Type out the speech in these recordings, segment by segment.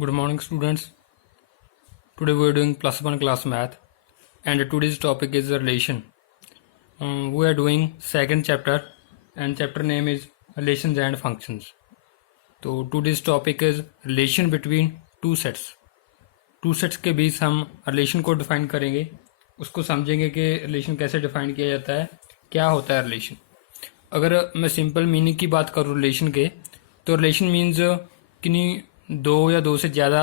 Good morning, students. Today we are doing plus one class math, and today's topic is relation. We are doing second chapter, and chapter name is relations and functions. तो today's topic is relation between two sets. Two sets के बीच हम relation को define करेंगे, उसको समझेंगे कि relation कैसे define किया जाता है, क्या होता है रिलेशन. अगर मैं सिंपल मीनिंग की बात करूँ रिलेशन के, तो रिलेशन मीन्स किन्हीं दो या दो से ज़्यादा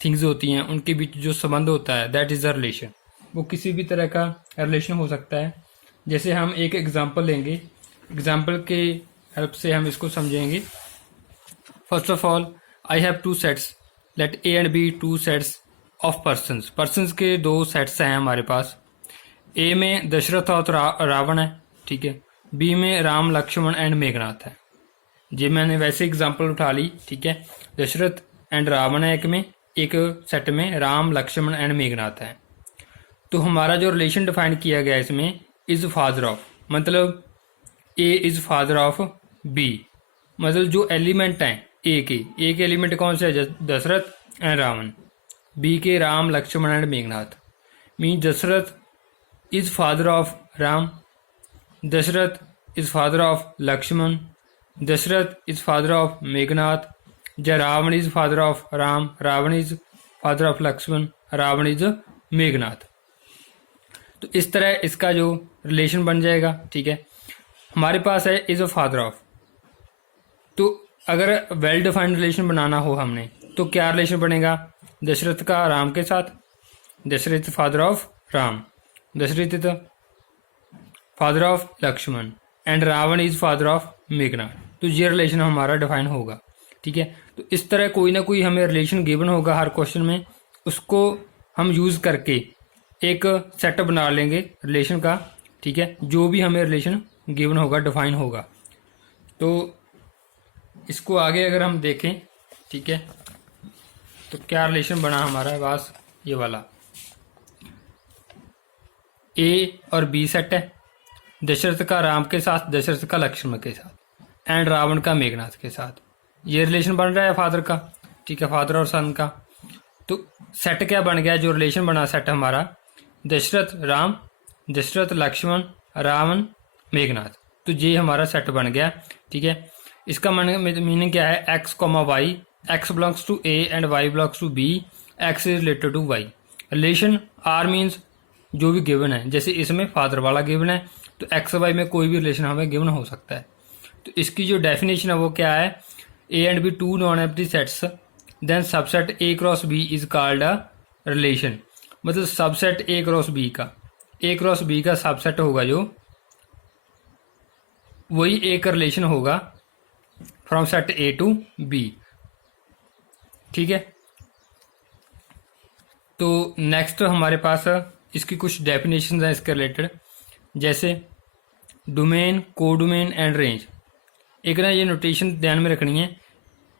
थिंग्स होती हैं, उनके बीच जो संबंध होता है दैट इज़ द रिलेशन. वो किसी भी तरह का रिलेशन हो सकता है. जैसे हम एक एग्जांपल लेंगे, एग्जांपल के हेल्प से हम इसको समझेंगे. First of all, I have two sets, let A and B two sets of persons के दो सेट्स हैं हमारे पास. ए में दशरथ और रावण है, ठीक है. बी में राम, लक्ष्मण एंड मेघनाथ है. जी मैंने वैसे एग्जांपल उठा ली, ठीक है. दशरथ एंड रावण है एक में, एक सेट में राम, लक्ष्मण एंड मेघनाथ है. तो हमारा जो रिलेशन डिफाइन किया गया इसमें इज फादर ऑफ, मतलब ए इज फादर ऑफ बी. मतलब जो एलिमेंट हैं ए के एलिमेंट कौन से है? दशरथ एंड रावण. बी के Ram, Lakshman and Meghnath. Mean Dasharath is father of Ram, Dasharath is father of Lakshman, Dasharath is father of Meghnath, या Ravan is father of Ram, Ravan is father of Lakshman, Ravan is Meghnath. तो इस तरह इसका जो रिलेशन बन जाएगा, ठीक है. हमारे पास है इज अ फादर ऑफ. तो अगर वेल डिफाइंड रिलेशन बनाना हो हमने, तो क्या रिलेशन बनेगा? दशरथ का राम के साथ, Dashrath father of Ram, Dasharath is father of Lakshman and Ravan is father of Meghnath. तो ये रिलेशन हमारा डिफाइन होगा, ठीक है. तो इस तरह कोई ना कोई हमें रिलेशन गिवन होगा हर क्वेश्चन में, उसको हम यूज़ करके एक सेट बना लेंगे रिलेशन का, ठीक है. जो भी हमें रिलेशन गिवन होगा, डिफाइन होगा. तो इसको आगे अगर हम देखें, ठीक है, तो क्या रिलेशन बना हमारा पास? ये वाला ए और बी सेट है, दशरथ का राम के साथ, दशरथ का लक्ष्मण के साथ एंड रावण का मेघनाथ के साथ. ये रिलेशन बन रहा है फादर का, ठीक है, फादर और सन का. तो सेट क्या बन गया? जो रिलेशन बना सेट हमारा, दशरथ राम, दशरथ लक्ष्मण, रावण मेघनाथ. तो ये हमारा सेट बन गया, ठीक है. इसका मीनिंग क्या है? X comma Y, X belongs to A and Y belongs to B, X is related to Y. Relation R means जो भी गिवन है, जैसे इसमें फादर वाला गिवन है, तो एक्स वाई में कोई भी रिलेशन हमें गिवन हो सकता है. तो इसकी जो डेफिनेशन है वो क्या है? A and B two non empty sets, then subset A cross B is called a relation. मतलब सबसेट ए क्रॉस बी का सबसेट होगा जो, वही एक रिलेशन होगा from set A to B, ठीक है. तो नेक्स्ट हमारे पास इसकी कुछ डेफिनेशन हैं इसके रिलेटेड, जैसे डोमेन, कोडोमेन एंड रेंज. एक ना ये नोटेशन ध्यान में रखनी है,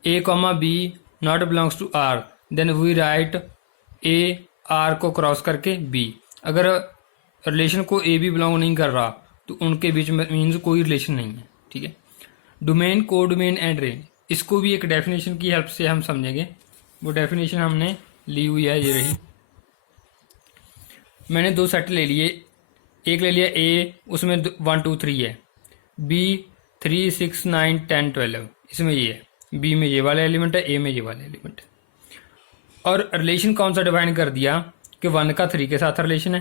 A comma B not belongs to R, then we write A R को क्रॉस करके बी. अगर रिलेशन को ए बी बिलोंग नहीं कर रहा तो उनके बीच में मीन्स कोई रिलेशन नहीं है, ठीक है. डोमेन, कोडोमेन एंड रेंज, इसको भी एक डेफिनेशन की हेल्प से हम समझेंगे. वो डेफिनेशन हमने ली हुई है, ये रही. मैंने दो सेट ले लिए, एक ले लिया ए, उसमें 1 2 3 है, बी 3 6 9 10 12, इसमें ये है. बी में ये वाला एलिमेंट है, ए में ये वाला एलिमेंट है. और रिलेशन कौन सा डिफाइन कर दिया कि 1 का 3 के साथ रिलेशन है,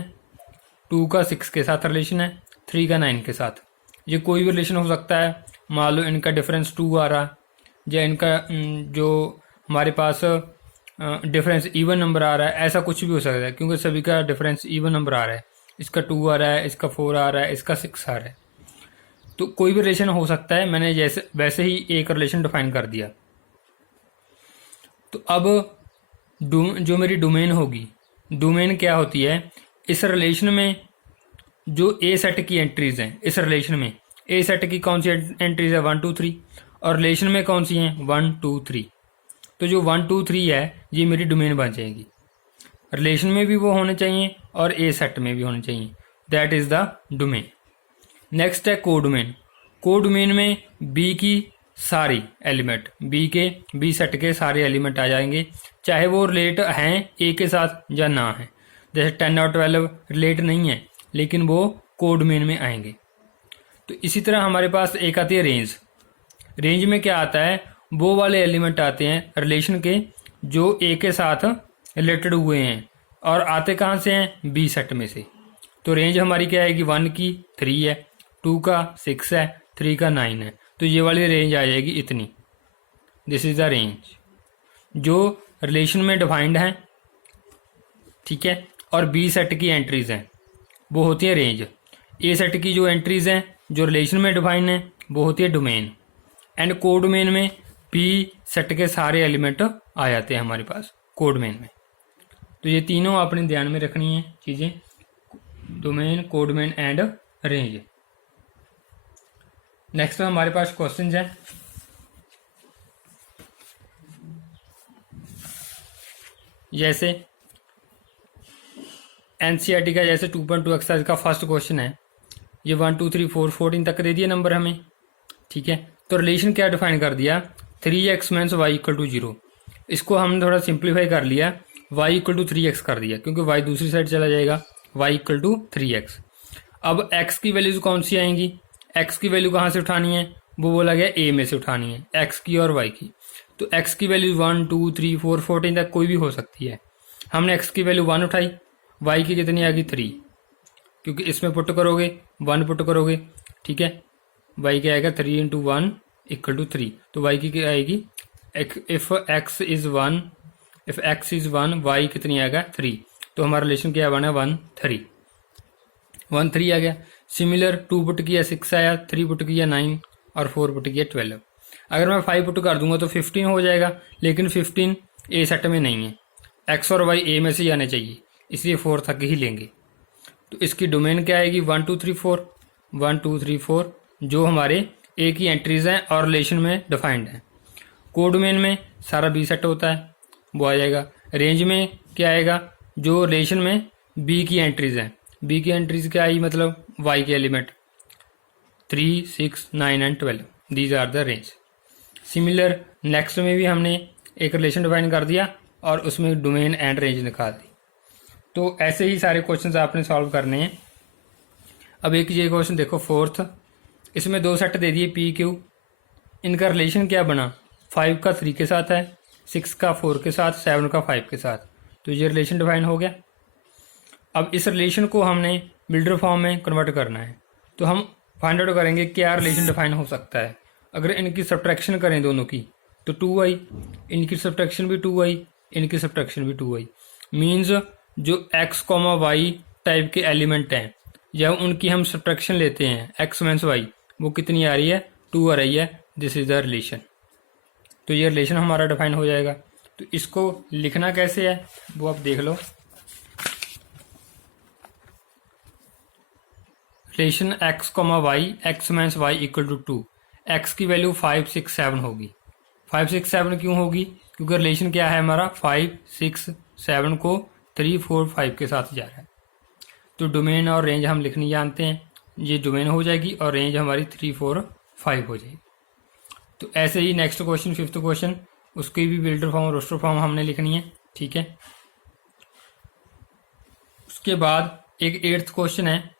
2 का 6 के साथ रिलेशन है, 3 का 9 के साथ. ये कोई भी रिलेशन हो सकता है. मान लो इनका डिफरेंस 2 आ रहा, या इनका जो हमारे पास डिफरेंस इवन नंबर आ रहा है, ऐसा कुछ भी हो सकता है, क्योंकि सभी का डिफरेंस इवन नंबर आ रहा है. इसका 2 आ रहा है, इसका 4 आ रहा है, इसका 6 आ रहा है. तो कोई भी रिलेशन हो सकता है. मैंने जैसे वैसे ही एक रिलेशन डिफाइन कर दिया. तो अब जो मेरी डोमेन होगी, डोमेन क्या होती है? इस रिलेशन में जो ए सेट की एंट्रीज हैं, इस रिलेशन में ए सेट की कौन सी एंट्रीज है? 1 2 3. और रिलेशन में कौन सी हैं? 1 2 3. तो जो 1 2 3 है ये मेरी डोमेन बन जाएगी. रिलेशन में भी वो होने चाहिए और ए सेट में भी होने चाहिए. That is the domain. Next है कोडोमेन. कोडोमेन में बी की सारी एलिमेंट बी सेट के सारे एलिमेंट आ जाएंगे, चाहे वो रिलेट हैं ए के साथ या ना हैं। जैसे 10 और 12 रिलेट नहीं है लेकिन वो कोड मेन में आएंगे। तो इसी तरह हमारे पास एक आती है रेंज। रेंज में क्या आता है, वो वाले एलिमेंट आते हैं रिलेशन के जो ए के साथ रिलेटेड हुए हैं और आते कहाँ से हैं, बी सेट में से। तो रेंज हमारी क्या आएगी, 1 की 3 है, 2 का 6 है, 3 का 9 है। तो ये वाली रेंज आ जाएगी इतनी। दिस इज द रेंज जो रिलेशन में डिफाइंड है, ठीक है। और बी सेट की एंट्रीज हैं वो होती है रेंज। ए सेट की जो एंट्रीज हैं जो रिलेशन में डिफाइंड है वो होती है डोमेन। एंड कोड मेन में बी सेट के सारे एलिमेंट आ जाते हैं हमारे पास कोड मेन में। तो ये तीनों आपने ध्यान में रखनी है चीज़ें, domain, code main and range. Next हमारे पास क्वेश्चन है, जैसे एनसीईआरटी का जैसे 2.2 एक्सरसाइज का फर्स्ट क्वेश्चन है, ये 1 2 3 4 14 तक दे दिए नंबर हमें, ठीक है। तो रिलेशन क्या डिफाइन कर दिया, 3x minus Y equal to 0। इसको हम थोड़ा सिंप्लीफाई कर लिया, y इक्वल टू 3x कर दिया क्योंकि y दूसरी साइड चला जाएगा, y इक्वल टू 3x। अब x की वैल्यूज कौन सी आएंगी, x की वैल्यू कहाँ से उठानी है, वो बोला गया a में से उठानी है, x की और y की। तो x की वैल्यू 1 2 3 4 14 तक कोई भी हो सकती है। हमने x की वैल्यू 1 उठाई, y की कितनी आ गई 3, क्योंकि इसमें पुट करोगे 1 पुट करोगे, ठीक है। y क्या आएगा 3 इंटू 1 इक्वल टू 3। तो y की क्या आएगी, इफ x इज 1 y कितनी आएगा 3। तो हमारा रिलेशन क्या बना 1 3 आ गया। सिमिलर 2 पुट किया 6 आया, 3 पुट किया 9 और 4 पुट किया 12। अगर मैं 5 पुट कर दूंगा तो 15 हो जाएगा, लेकिन 15 ए सेट में नहीं है, x और y ए में से ही आने चाहिए, इसलिए 4 तक ही लेंगे। तो इसकी डोमेन क्या आएगी 1 2 3 4 1 2 3 4 जो हमारे ए की एंट्रीज हैं और रिलेशन में डिफाइंड है। कोड मेन में सारा बी सेट होता है वो आ जाएगा। रेंज में क्या आएगा, जो रिलेशन में बी की एंट्रीज हैं, बी की एंट्रीज क्या आई, मतलब वाई के element 3 6 9 and 12, these are the range. Similar next में भी हमने एक रिलेशन डिफाइन कर दिया और उसमें डोमेन एंड रेंज निकाल दी। तो ऐसे ही सारे क्वेश्चंस आपने सॉल्व करने हैं। अब एक ये क्वेश्चन देखो फोर्थ, इसमें 2 सेट दे दिए पी क्यू, इनका रिलेशन क्या बना, 5 का 3 के साथ है, 6 का 4 के साथ, 7 का 5 के साथ। तो ये रिलेशन डिफाइन हो गया। अब इस रिलेशन को हमने बिल्डर फॉर्म में कन्वर्ट करना है, तो हम फाइंड आउट करेंगे क्या रिलेशन डिफाइन हो सकता है। अगर इनकी सब्ट्रैक्शन करें दोनों की तो 2i, इनकी सब्ट्रैक्शन भी 2i, इनकी सब्ट्रैक्शन भी 2i। मीन्स जो x, y टाइप के एलिमेंट हैं जब उनकी हम सब्ट्रैक्शन लेते हैं x माइनस y, वो कितनी आ रही है, 2 आ रही है। This is the relation. तो ये रिलेशन हमारा डिफाइन हो जाएगा। तो इसको लिखना कैसे है वो आप देख लो। Relation x, y, x minus y equal to 2, x की वैल्यू 5 6 7 होगी। 5 6 7 क्यों होगी, क्योंकि रिलेशन क्या है हमारा 5 6 7 को 3 4 5 के साथ जा रहा है। तो डोमेन और रेंज हम लिखनी जानते हैं, ये डोमेन हो जाएगी और रेंज हमारी 3 4 5 हो जाएगी। तो ऐसे ही नेक्स्ट क्वेश्चन, फिफ्थ क्वेश्चन, उसकी भी बिल्डर फॉर्म रोस्टर फॉर्म हमने लिखनी है, ठीक है। उसके बाद एक 8th क्वेश्चन है,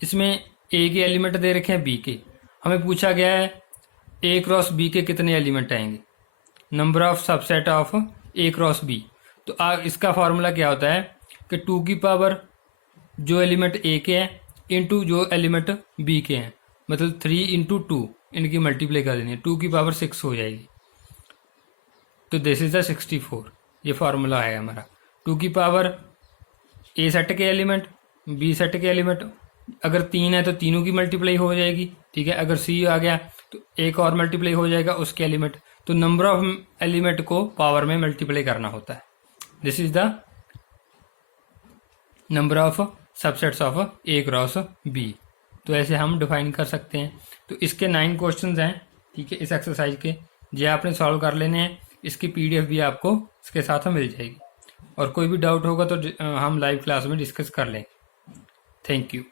इसमें ए के एलिमेंट दे रखे हैं बी के, हमें पूछा गया है ए क्रॉस बी के कितने एलिमेंट आएंगे, number of subset of A cross B. तो इसका फॉर्मूला क्या होता है कि 2 की पावर जो एलिमेंट ए के हैं इंटू जो एलिमेंट बी के हैं, मतलब 3 इंटू 2 इनकी मल्टीप्लाई कर देनी है, 2 की पावर 6 हो जाएगी। तो दिस इज द 64, ये फार्मूला है हमारा। 2 की पावर ए सेट के एलिमेंट, बी सेट के एलिमेंट, अगर 3 है तो तीनों की मल्टीप्लाई हो जाएगी, ठीक है। अगर सी आ गया तो एक और मल्टीप्लाई हो जाएगा उसके एलिमेंट। तो नंबर ऑफ एलिमेंट को पावर में मल्टीप्लाई करना होता है। This is the number of subsets of A cross B. तो ऐसे हम डिफाइन कर सकते हैं। तो इसके 9 क्वेश्चंस हैं, ठीक है, इस एक्सरसाइज के, ये आपने सॉल्व कर लेने हैं। इसकी PDF भी आपको इसके साथ मिल जाएगी, और कोई भी डाउट होगा तो हम लाइव क्लास में डिस्कस कर लेंगे। Thank you.